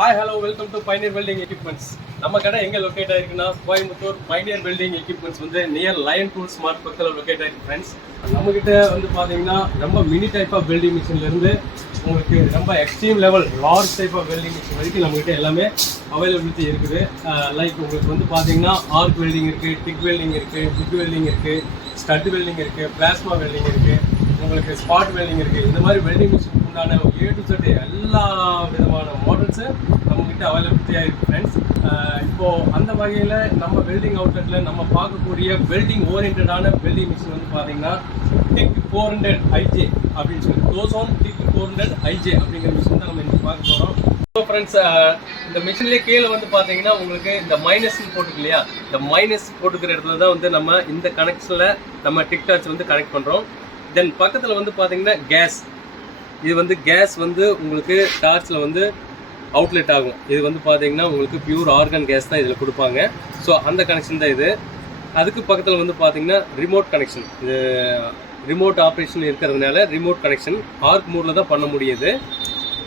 Hi, hello, welcome to Pioneer Welding Equipments. நம்ம கடை எங்க லொகேட் ஆயிருக்குன்னா கோயம்புத்தூர் Pioneer Welding Equipments வந்து நியர் லயன் டூல் ஸ்மார்ட் பக்கத்துல லொகேட் ஆயிருக்கு ஃப்ரெண்ட்ஸ். நம்ம கிட்ட வந்து பாத்தீங்கன்னா ரொம்ப மினி டைப் ஆஃப் வெல்டிங் மிஷின்ல இருந்து உங்களுக்கு ரொம்ப extreme level large type of welding machine வரைக்கும் நம்ம கிட்ட எல்லாமே அவைலபிலிட்டி இருக்குது. லைக் உங்களுக்கு வந்து பாத்தீங்கன்னா ஆர்க் வெல்டிங் இருக்கு, டிக் வெல்டிங் இருக்கு, பிக் வெல்டிங் இருக்கு, ஸ்டட் வெல்டிங் இருக்கு, பிளாஸ்மா வெல்டிங் இருக்கு, உங்களுக்கு ஸ்பாட் வெல்டிங் இருக்குது. இந்த மாதிரி வெல்டிங் மிஷின் உண்டான A to Z எல்லா விதமான மாடல்ஸு நம்மகிட்ட அவைலபிலிட்டியாக இருக்குது ஃப்ரெண்ட்ஸ். இப்போது அந்த வகையில் நம்ம வெல்டிங் அவுட்லெட்டில் நம்ம பார்க்கக்கூடிய வெல்டிங் ஓரியன்டான வெல்டிங் மிஷின் வந்து பார்த்தீங்கன்னா டிக் 400 IJ அப்படின்னு சொல்லி தோசோன் டிக் 400 IJ அப்படிங்கிற மிஷின் தான் நம்ம இன்றைக்கி பார்க்க போகிறோம். ஸோ ஃப்ரெண்ட்ஸ், இந்த மிஷின்லேயே கீழே வந்து பார்த்தீங்கன்னா உங்களுக்கு இந்த மைனஸ்ன்னு போட்டுருக்கு இல்லையா, இந்த மைனஸ் போட்டுக்கிற இடத்துல தான் வந்து நம்ம இந்த கனெக்ஷனில் நம்ம டிக்டாச் வந்து கனெக்ட் பண்ணுறோம். தென் பக்கத்தில் வந்து பார்த்தீங்கன்னா கேஸ், இது வந்து கேஸ் வந்து உங்களுக்கு டார்ச்சில் வந்து அவுட்லெட் ஆகும். இது வந்து பார்த்தீங்கன்னா உங்களுக்கு பியூர் ஆர்கன் கேஸ் தான் இதில் கொடுப்பாங்க. ஸோ அந்த கனெக்ஷன் தான் இது. அதுக்கு பக்கத்தில் வந்து பார்த்தீங்கன்னா ரிமோட் கனெக்ஷன், இது ரிமோட் ஆப்ரேஷன் இருக்கிறதுனால ரிமோட் கனெக்ஷன் ஆர்க் மோடில் தான் பண்ண முடியுது.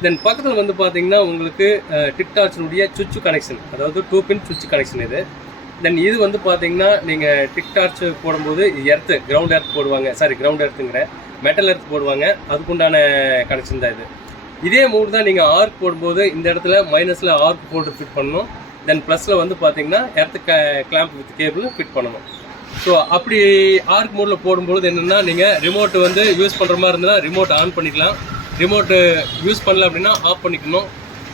தென் பக்கத்தில் வந்து பார்த்தீங்கன்னா உங்களுக்கு டிக்டாச்சினுடைய சுவிட்ச் கனெக்ஷன், அதாவது 2 பின் சுவிட்ச் கனெக்ஷன் இது. தென் இது வந்து பார்த்தீங்கன்னா நீங்கள் டிக்டார்ச் போடும்போது எர்த்து கிரவுண்ட் எர்த் போடுவாங்க, கிரவுண்ட் எர்த்துங்கிற மெட்டல் எர்த் போடுவாங்க, அதுக்குண்டான கனெக்ஷன் தான் இது. இதே மூடு தான் நீங்கள் ஆர்க் போடும்போது இந்த இடத்துல மைனஸில் ஆர்க் போட்டு ஃபிட் பண்ணணும். தென் ப்ளஸில் வந்து பார்த்தீங்கன்னா earth clamp with cable fit பண்ணணும். ஸோ அப்படி ஆர்க் மோடில் போடும்போது என்னென்னா நீங்கள் ரிமோட் வந்து யூஸ் பண்ணுற மாதிரி இருந்தால் ரிமோட் ஆன் பண்ணிக்கலாம், ரிமோட்டு யூஸ் பண்ணல அப்படின்னா ஆஃப் பண்ணிக்கணும்.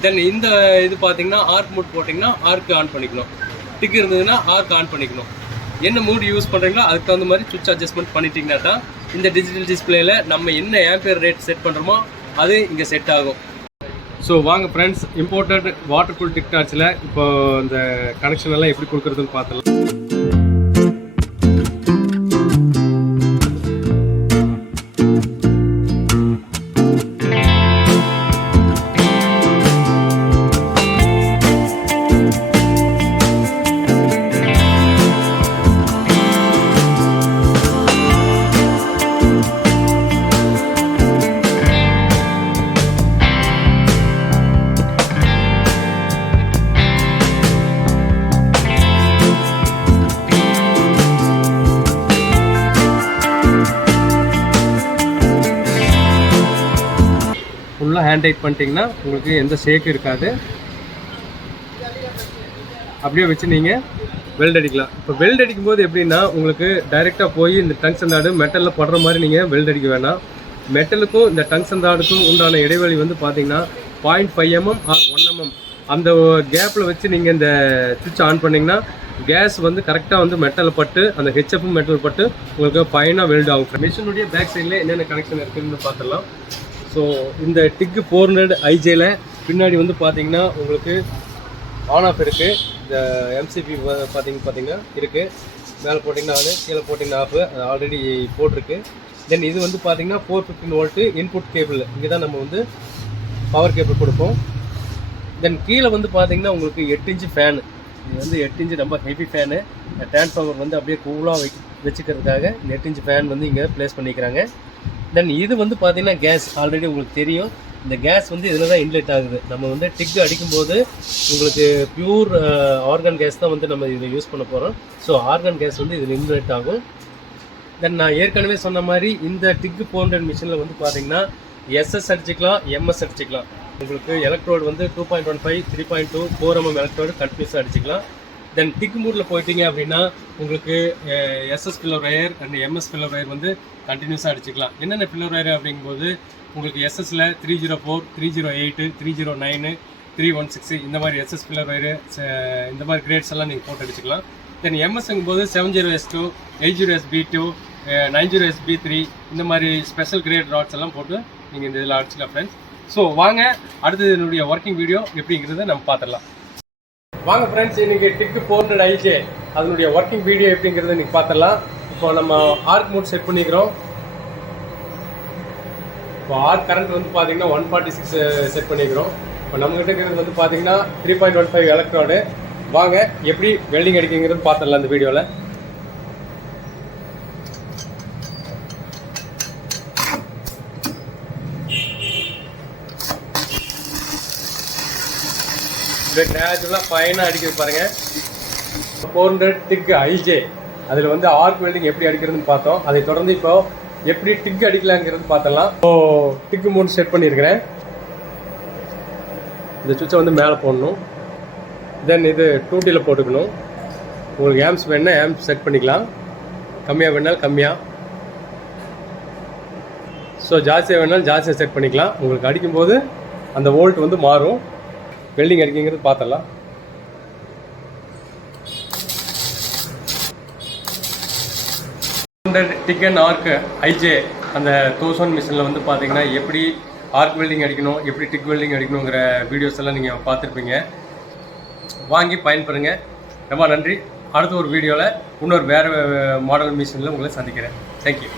தென் இந்த இது பார்த்தீங்கன்னா ஆர்க் மோட் போட்டிங்கன்னா ஆர்க் ஆன் பண்ணிக்கணும், டிக் இருந்ததுன்னா ஆர்க் ஆன் பண்ணிக்கணும். என்ன மூடு யூஸ் பண்ணுறீங்களோ அதுக்கு தகுந்த மாதிரி சுவிட்ச் அட்ஜஸ்ட்மெண்ட் பண்ணிட்டீங்கன்னா தான் இந்த டிஜிட்டல் டிஸ்பிளேயில் நம்ம என்ன ஆம்பியர் ரேட் செட் பண்ணுறோமோ அது இங்கே செட் ஆகும். ஸோ வாங்க ஃப்ரெண்ட்ஸ், இம்போர்ட்டட் வாட்டர் கூல் டிக்டாச்சில் இப்போ இந்த கனெக்ஷன் எல்லாம் எப்படி கொடுக்குறதுன்னு பார்த்துலாம். ஃபுல்லாக ஹேண்ட் டைட் பண்ணிட்டீங்கன்னா உங்களுக்கு எந்த ஷேக் இருக்காது. அப்படியே வச்சு நீங்கள் வெல்ட் அடிக்கலாம். இப்போ வெல்ட் அடிக்கும்போது எப்படின்னா உங்களுக்கு டைரெக்டாக போய் இந்த டங்ஸ்டன் தாடு மெட்டலில் படுற மாதிரி நீங்கள் வெல்ட் அடிக்க வேணாம். மெட்டலுக்கும் இந்த டங்ஸ்டன் தாடுக்கும் உண்டான இடைவெளி வந்து பார்த்தீங்கன்னா 0.5 mm ஆர் 1 mm அந்த கேப்பில் வச்சு நீங்கள் இந்த சுவிட்ச் ஆன் பண்ணிங்கன்னா கேஸ் வந்து கரெக்டாக வந்து மெட்டலில் பட்டு அந்த ஹெச்எஃப்பும் மெட்டல் பட்டு உங்களுக்கு ஃபைனாக வெல்ட் ஆகும். மிஷினுடைய பேக் சைடில் என்னென்ன கனெக்ஷன் இருக்குதுன்னு பார்த்துடலாம். ஸோ இந்த டிக் 400 IJல பின்னாடி வந்து பார்த்தீங்கன்னா உங்களுக்கு ஆன் ஆஃப் இருக்குது. இந்த MCB பார்த்தீங்கன்னா இருக்குது, மேலே போட்டிங்கன்னா ஆன், கீழே போட்டிங்கன்னா ஆஃப், அது ஆல்ரெடி போட்டிருக்கு. தென் இது வந்து பார்த்தீங்கன்னா 415 வோல்ட்டு இன்புட் கேபிள், இங்கே தான் நம்ம வந்து பவர் கேபிள் கொடுப்போம். தென் கீழே வந்து பார்த்தீங்கன்னா உங்களுக்கு 8 இன்ச்சு ஃபேனு, இது வந்து 8 இன்ச்சு ரொம்ப ஹெவி ஃபேனு. டிரான்ஸ்ஃபார்மர் வந்து அப்படியே கூலாக வச்சுக்கிறதுக்காக 8 இன்ச்சு ஃபேன் வந்து இங்கே ப்ளேஸ் பண்ணிக்கிறாங்க. தென் இது வந்து பார்த்தீங்கன்னா கேஸ் ஆல்ரெடி உங்களுக்கு தெரியும், இந்த கேஸ் வந்து இதில் தான் இன்லெட் ஆகுது. நம்ம வந்து டிக் அடிக்கும்போது உங்களுக்கு பியூர் ஆர்கன் கேஸ் தான் வந்து நம்ம இதில் யூஸ் பண்ண போகிறோம். ஸோ ஆர்கன் கேஸ் வந்து இதில் இன்லெட் ஆகும். தென் நான் ஏற்கனவே சொன்ன மாதிரி இந்த டிக் 400 மிஷினில் வந்து பார்த்தீங்கன்னா SS அடிச்சிக்கலாம், MS அடிச்சிக்கலாம். உங்களுக்கு எலக்ட்ரோடு வந்து 2.15, 3.2, 4 mm எலக்ட்ரோடு கண்டினியூஸாக அடிச்சிக்கலாம். தென் டிக் மூடில் போயிட்டீங்க அப்படின்னா உங்களுக்கு SS filler wire and MS filler wire வந்து கண்டினியூஸாக அடிச்சிக்கலாம். என்னென்ன ஃபில்லர் வயர் அப்படிங்கும்போது உங்களுக்கு SSல 304, 308, 309, 316 இந்த மாதிரி SS ஃபில்லர் வயரு இந்த மாதிரி கிரேட்ஸ் எல்லாம் நீங்கள் போட்டு அடிச்சிக்கலாம். தென் MSங்கும்போது 70S2, 80SB2, 90SB3 இந்த மாதிரி ஸ்பெஷல் கிரேட் ராட்ஸ் எல்லாம் போட்டு நீங்கள் இந்த இதில் அடிச்சிக்கலாம் ஃப்ரெண்ட்ஸ். ஸோ வாங்க அடுத்தது என்னுடைய ஒர்க்கிங் வீடியோ எப்படிங்கிறத நம்ம பார்த்துடலாம். வாங்க ஃப்ரெண்ட்ஸ், இன்றைக்கி டிக் 400 IJ அதனுடைய ஒர்க்கிங் வீடியோ எப்படிங்கிறத இன்றைக்கி பார்த்துடலாம். இப்போ நம்ம ஆர்க் மோட் செட் பண்ணிக்கிறோம். இப்போ ஆர்க் கரண்ட் வந்து பார்த்தீங்கன்னா 146 செட் பண்ணிக்கிறோம். இப்போ நம்மகிட்ட இருக்கிறது வந்து பார்த்தீங்கன்னா 3.15 எலக்ட்ரோடு. வாங்க எப்படி வெல்டிங் அடிக்குங்கிறது பார்த்துடலாம் இந்த வீடியோவில். அப்படியே நேச்சுரலாக ஃபைனாக அடிக்கிறது பாருங்கள். 400 டிக் ஐஜே அதில் வந்து ஆர்க் வெல்டிங் எப்படி அடிக்கிறதுன்னு பார்த்தோம். அதை தொடர்ந்து இப்போ எப்படி டிக் அடிக்கலாங்கிறது பார்த்தலாம். இப்போ டிக்கு 3 செட் பண்ணியிருக்கிறேன். இந்த சுவிட்சை வந்து மேலே போடணும். தென் இது 2Tயில் போட்டுக்கணும். உங்களுக்கு ஆம்ஸ் வேணுன்னா ஆம்ஸ் செட் பண்ணிக்கலாம், கம்மியாக வேணாலும் கம்மியாக, ஸோ ஜாஸ்தியாக வேணாலும் ஜாஸ்தியாக செட் பண்ணிக்கலாம். உங்களுக்கு அடிக்கும்போது அந்த வோல்ட் வந்து மாறும். வெல்டிங் அடிக்குங்கிறது பார்த்துடலாம். டிக் அண்ட் ஆர்க் ஐஜே அந்த 1000 மிஷினில் வந்து பார்த்தீங்கன்னா எப்படி ஆர்க் வெல்டிங் அடிக்கணும், எப்படி டிக் வெல்டிங் அடிக்கணுங்கிற வீடியோஸ் எல்லாம் நீங்கள் பார்த்துருப்பீங்க. வாங்கி பயன்பெறுங்க. ரொம்ப நன்றி. அடுத்த ஒரு வீடியோவில் இன்னொரு வேறு மாடல் மிஷினில் உங்களை சந்திக்கிறேன். தேங்க்யூ.